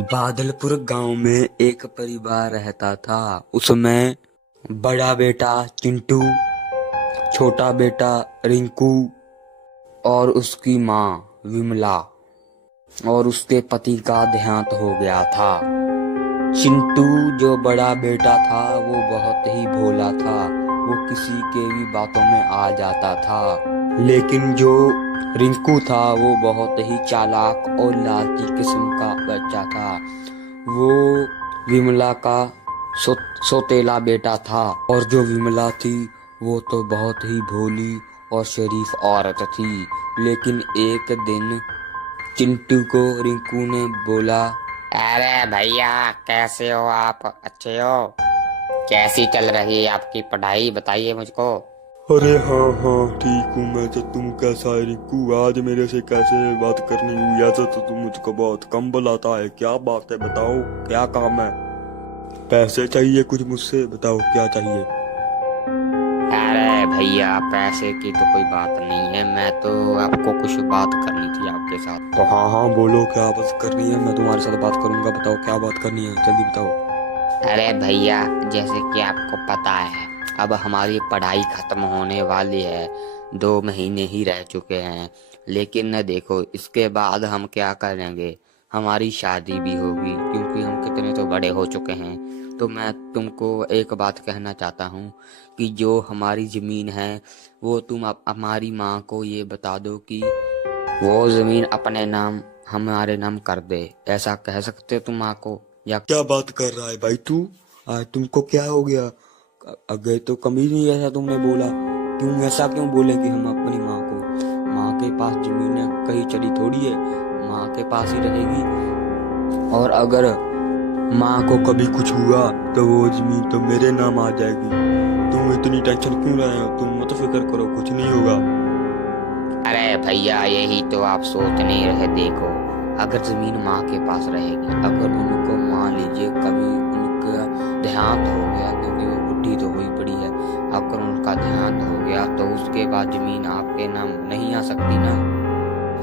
बादलपुर गांव में एक परिवार रहता था। उसमें बड़ा बेटा चिंटू, छोटा बेटा रिंकू और उसकी माँ विमला और उसके पति का देहांत हो गया था। चिंटू जो बड़ा बेटा था वो बहुत ही भोला था। वो किसी के भी बातों में आ जाता था। लेकिन जो रिंकू था वो बहुत ही चालाक और लालची किस्म का बच्चा था। वो विमला का सो, सोतेला बेटा था। और जो विमला थी वो तो बहुत ही भोली और शरीफ औरत थी। लेकिन एक दिन चिंटू को रिंकू ने बोला, अरे भैया, कैसे हो आप? अच्छे हो? कैसी चल रही है आपकी पढ़ाई, बताइए मुझको। अरे हाँ हाँ ठीक हूँ मैं। तो तुम कैसा है रिंकू? आज मेरे से कैसे बात करनी हुई? ऐसा तो तुम मुझको बहुत कम बुलाता है। क्या बात है, बताओ क्या काम है? पैसे चाहिए कुछ मुझसे? बताओ क्या चाहिए। अरे भैया, पैसे की तो कोई बात नहीं है। मैं तो आपको कुछ बात करनी थी आपके साथ। तो हाँ हाँ बोलो, क्या बात करनी है? मैं तुम्हारे साथ बात करूंगा। बताओ क्या बात करनी है, जल्दी बताओ। अरे भैया, जैसे कि आपको पता है, अब हमारी पढ़ाई खत्म होने वाली है। 2 महीने ही रह चुके हैं। लेकिन न देखो, इसके बाद हम क्या करेंगे? हमारी शादी भी होगी, क्योंकि हम कितने तो बड़े हो चुके हैं। तो मैं तुमको एक बात कहना चाहता हूँ कि जो हमारी जमीन है वो तुम हमारी माँ को ये बता दो कि वो जमीन अपने नाम हमारे नाम कर दे। ऐसा कह सकते हो तुम माँ को? या क्या बात कर रहा है भाई तू? आज तुमको क्या हो गया? अगर तो कमी नहीं, ऐसा तुमने बोला। क्यों, ऐसा क्यों बोलेंगे हम अपनी माँ को? माँ के पास जमीन है, कहीं चली थोड़ी है। माँ के पास ही रहेगी। और अगर माँ को कभी कुछ हुआ तो वो जमीन तो मेरे नाम आ जाएगी। तुम इतनी टेंशन क्यों रहे हो? तुम मत फिक्र करो, कुछ नहीं होगा। अरे भैया, यही तो आप सोच नहीं रहे। देखो, अगर जमीन माँ के पास रहेगी, अगर उनको मान लीजिए कभी उनका देहांत हो गया, क्योंकि वो बुढ़ी तो हुई पड़ी है, अगर उनका देहांत हो गया तो उसके बाद जमीन आपके नाम नहीं आ सकती ना।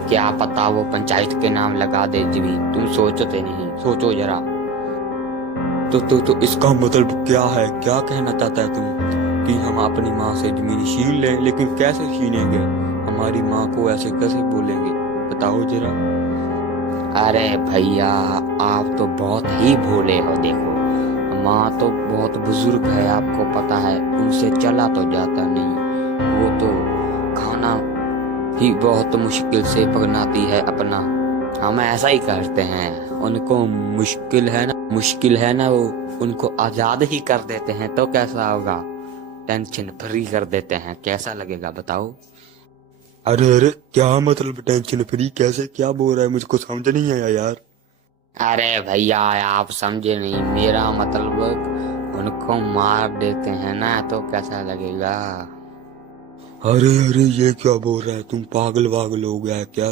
क्या पता वो पंचायत के नाम लगा दे जमीन। तुम सोचते नहीं, सोचो जरा। तो इसका मतलब क्या है? क्या कहना चाहता है तुम? कि हम अपनी माँ से जमीन छीन लें? लेकिन कैसे छीनेंगे? हमारी माँ को ऐसे कैसे बोलेंगे? बताओ जरा। अरे भैया, आप तो बहुत ही भोले हो। देखो, माँ तो बहुत बुजुर्ग है, आपको पता है। उनसे चला तो जाता नहीं। वो तो खाना ही बहुत मुश्किल से पकनाती है अपना। हम ऐसा ही करते हैं। उनको मुश्किल है ना वो। उनको आजाद ही कर देते हैं तो कैसा होगा? टेंशन फ्री कर देते हैं, कैसा लगेगा बताओ? अरे अरे, क्या मतलब टेंशन फ्री? कैसे, क्या बोल रहा है? मुझको समझ नहीं आया यार। अरे भैया, आप समझे नहीं। मेरा मतलब, उनको मार देते हैं ना तो कैसा लगेगा? अरे अरे, ये क्या बोल रहा है? तुम पागल वागल हो गया है क्या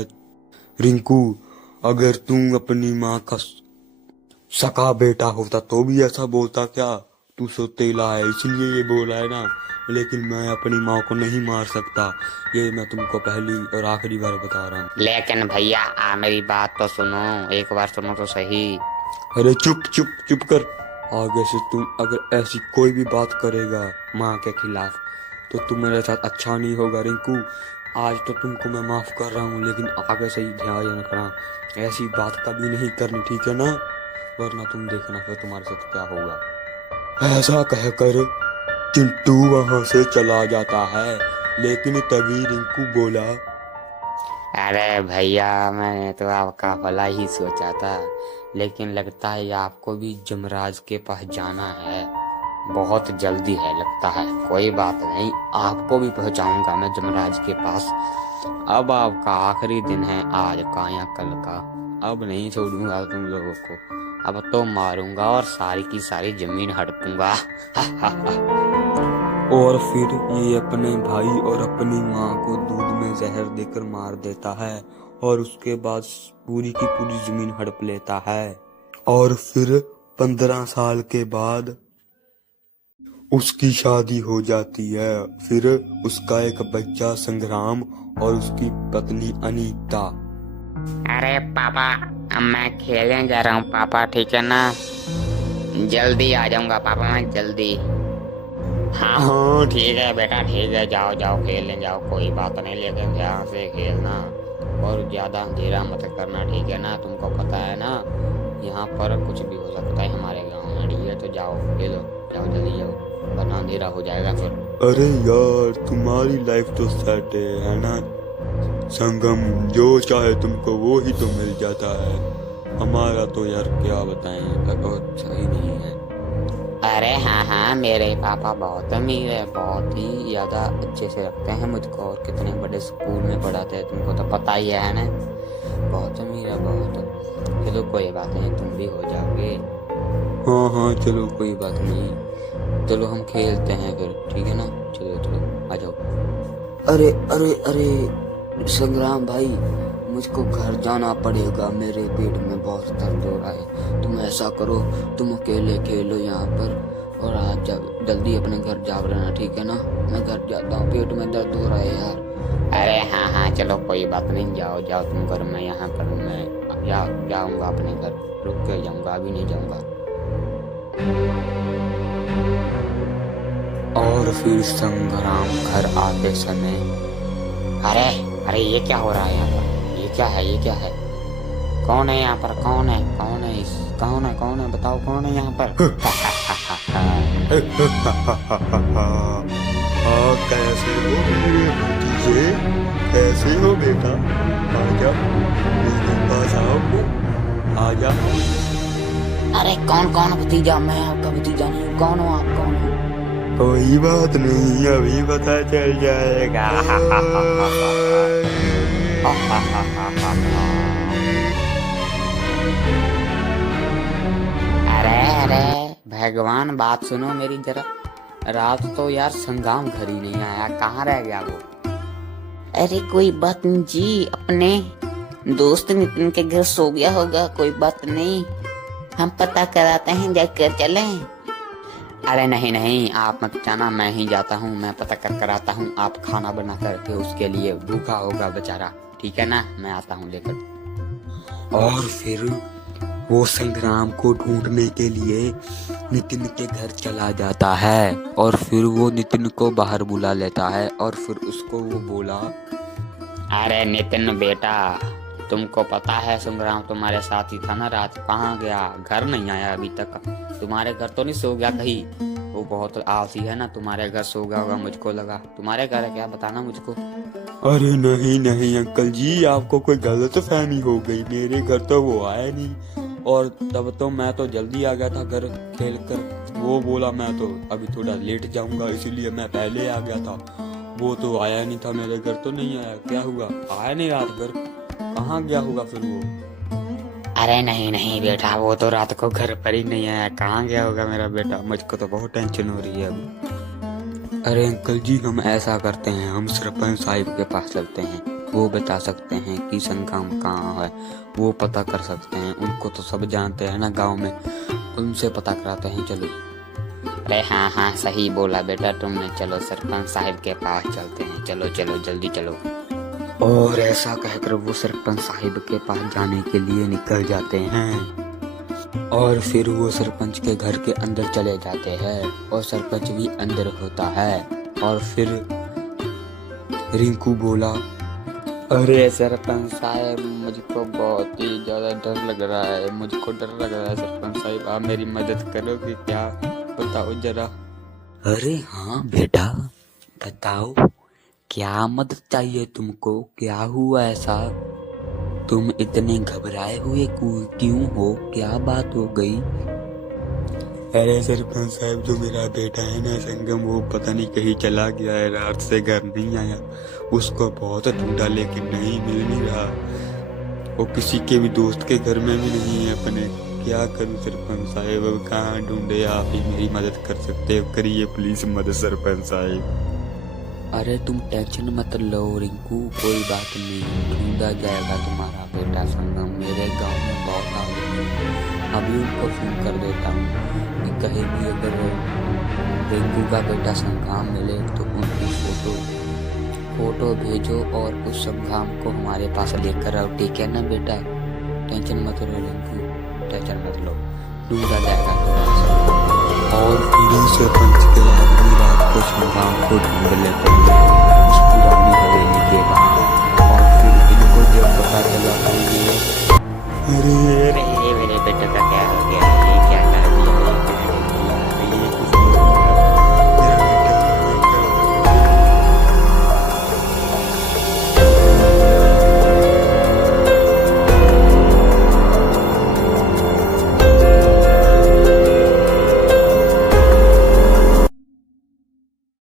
रिंकू? अगर तुम अपनी माँ का सका बेटा होता तो भी ऐसा बोलता क्या? तू सौतेला है इसलिए ये बोला है ना। लेकिन मैं अपनी माँ को नहीं मार सकता। ये मैं तुमको पहली और आखिरी बार बता रहा हूँ। लेकिन भैया, मेरी बात तो सुनो। एक बार सुनो तो सही। अरे चुप चुप चुप कर। आगे से तुम अगर ऐसी कोई भी बात करेगा माँ के खिलाफ तो तुम्हारे साथ अच्छा नहीं होगा रिंकू। आज तो तुमको मैं माफ कर रहा हूँ, लेकिन आगे से ही ध्यान रखना, ऐसी बात कभी नहीं करनी, ठीक है ना? वरना तुम देखना फिर तुम्हारे साथ क्या होगा। ऐसा कहकर चिंटू वहां से चला जाता है। लेकिन तभी रिंकू बोला, अरे भैया, मैंने तो आपका भला ही सोचा था। लेकिन लगता है आपको भी जमराज के पास जाना है। बहुत जल्दी है लगता है। कोई बात नहीं, आपको भी पहुंचाऊंगा मैं जमराज के पास। अब आपका आखिरी दिन है आज का या कल का। अब नहीं छोड़ूंगा तुम लोगों को। अब तो मारूंगा और सारी की सारी जमीन हड़पूंगा। और फिर ये अपने भाई और अपनी माँ को दूध में जहर देकर मार देता है। और उसके बाद पूरी की पूरी जमीन हड़प लेता है। और फिर 15 साल के बाद उसकी शादी हो जाती है। फिर उसका एक बच्चा संग्राम और उसकी पत्नी अनीता। अरे पापा, अब मैं खेलने जा रहा हूँ पापा, ठीक है ना? जल्दी आ जाऊंगा पापा, मैं जल्दी। हाँ हाँ ठीक है बेटा, ठीक है, जाओ जाओ खेलने जाओ, कोई बात नहीं, लेकिन ध्यान से खेलना और ज्यादा अंधेरा मत करना, ठीक है ना? तुमको पता है ना, यहाँ पर कुछ भी हो सकता है हमारे गांव में, ठीक है? तो जाओ खेलो, जाओ जल्दी जाओ, वरना अंधेरा हो जाएगा फिर। अरे यार तुम्हारी लाइफ तो सेट है ना संगम, जो चाहे तुमको वो ही तो मिल जाता है। हमारा तो यार क्या बताएं, बहुत सही नहीं है। अरे हाँ हाँ, मेरे पापा बहुत अमीर है, बहुत ही ज्यादा अच्छे से रखते हैं मुझको, और कितने बड़े स्कूल में पढ़ाते हैं, तुमको तो पता ही है ना? बहुत अमीर है, बहुत। चलो कोई बात नहीं, तुम भी हो जाओगे। हाँ हाँ चलो कोई बात नहीं, चलो हम खेलते हैं फिर, ठीक है ना? चलो चलो आ जाओ। अरे अरे अरे संग्राम भाई, मुझको घर जाना पड़ेगा, मेरे पेट में बहुत दर्द हो रहा है। तुम ऐसा करो, तुम अकेले खेलो यहाँ पर और आप जल्दी अपने घर जा रहना, ठीक है ना? मैं घर जाता हूँ, पेट में दर्द हो रहा है यार। अरे हाँ हाँ चलो कोई बात नहीं, जाओ जाओ तुम घर में, यहाँ पर मैं जाऊंगा अपने घर, रुक के जाऊंगा, अभी नहीं जाऊंगा। और फिर संग्राम घर आते समय, अरे अरे ये क्या हो रहा है यहाँ पर? ये क्या है, ये क्या है? कौन है यहाँ पर? कौन है, कौन है, कौन है, कौन है, बताओ कौन है यहाँ पर? कैसे हो मेरे भतीजे, कैसे हो बेटा? आजा मेरे पास आओ, आजा। अरे कौन कौन भतीजा? मैं आपका भतीजा नहीं हूँ, कौन हो आप, कौन हो? कोई बात नहीं, अभी पता चल जाएगा। अरे अरे भगवान, बात सुनो मेरी जरा। रात तो यार संग्राम घर ही नहीं आया, कहाँ रह गया वो? अरे कोई बात नहीं जी, अपने दोस्त नितिन के घर सो गया होगा, कोई बात नहीं, हम पता कराते हैं, जाकर चलें। अरे नहीं नहीं, आप मत जाना, मैं ही जाता हूँ, मैं पता कर आता हूँ, आप खाना बना करके उसके लिए, भूखा होगा बेचारा, ठीक है ना? मैं आता हूँ लेकर। और फिर वो संग्राम को ढूंढने के लिए नितिन के घर चला जाता है, और फिर वो नितिन को बाहर बुला लेता है, और फिर उसको वो बोला, अरे नितिन बेटा, तुमको पता है संग्राम तुम्हारे साथ ही था ना रात, कहाँ गया? घर नहीं आया अभी तक। तुम्हारे घर तो नहीं सो गया कहीं? वो बहुत आलसी है ना, तुम्हारे घर सो गया होगा, मुझको लगा। तुम्हारे घर है क्या, बताना मुझको। अरे नहीं नहीं अंकल जी, आपको कोई गलतफहमी हो गई, मेरे घर तो वो आया नहीं, और तब तो मैं तो जल्दी आ गया था घर खेल कर। वो बोला मैं तो अभी थोड़ा लेट जाऊंगा, इसीलिए मैं पहले आ गया था। वो तो आया नहीं था, मेरे घर तो नहीं आया। क्या हुआ, आया नहीं रात भर? कहाँ गया होगा फिर वो? अरे नहीं नहीं बेटा, वो तो रात को घर पर ही नहीं आया, कहाँ गया होगा मेरा बेटा? मुझको तो बहुत टेंशन हो रही है अब। अरे अंकल जी, हम ऐसा करते हैं, हम सरपंच साहिब के पास चलते हैं, वो बता सकते हैं कि संग्राम कहाँ है, वो पता कर सकते हैं, उनको तो सब जानते हैं ना गांव में, उनसे पता कराते हैं। चलो। अरे हाँ हाँ सही बोला बेटा तुमने, चलो सरपंच साहिब के पास चलते हैं, चलो चलो जल्दी चलो। और ऐसा कहकर वो सरपंच साहिब के पास जाने के लिए निकल जाते हैं, और फिर वो सरपंच के घर के अंदर चले जाते हैं, और सरपंच भी अंदर होता है। और फिर रिंकू बोला, अरे सरपंच साहब, मुझको बहुत ही ज्यादा डर लग रहा है, मुझको डर लग रहा है सरपंच साहब, आप मेरी मदद करोगे क्या? बताओ जरा। अरे हाँ बेटा, बताओ क्या मदद चाहिए तुमको, क्या हुआ ऐसा? तुम इतने घबराए हुए क्यों हो, क्या बात हो गई? अरे सरपंच साहब, जो मेरा बेटा है ना संगम, वो पता नहीं कहीं चला गया है, रात से घर नहीं आया, उसको बहुत ढूंढा लेकिन नहीं, मिल नहीं रहा। वो किसी के भी दोस्त के घर में भी नहीं है अपने, क्या करूं सरपंच साहब, अब कहाँ ढूंढे? आप ही मेरी मदद कर सकते हो, करिए प्लीज मदद सरपंच साहब। अरे तुम टेंशन मत लो रिंकू, कोई बात नहीं, ढूंढा जाएगा तुम्हारा बेटा संगम, मेरे गांव में बहुत आगे है, अभी उनको फोन कर देता हूँ कि कहीं भी अगर रिंकू का बेटा संग्राम मिले तो उनकी फोटो भेजो और उस संग्राम को हमारे पास लेकर आओ, ठीक है ना बेटा? टेंशन मत लो रिंकू, टेंशन मत लो, ढूंढा जाएगा थोड़ा सा। और फिर से पंच के बाद भी रात को संग्राम को ढूंढ लेते हैं।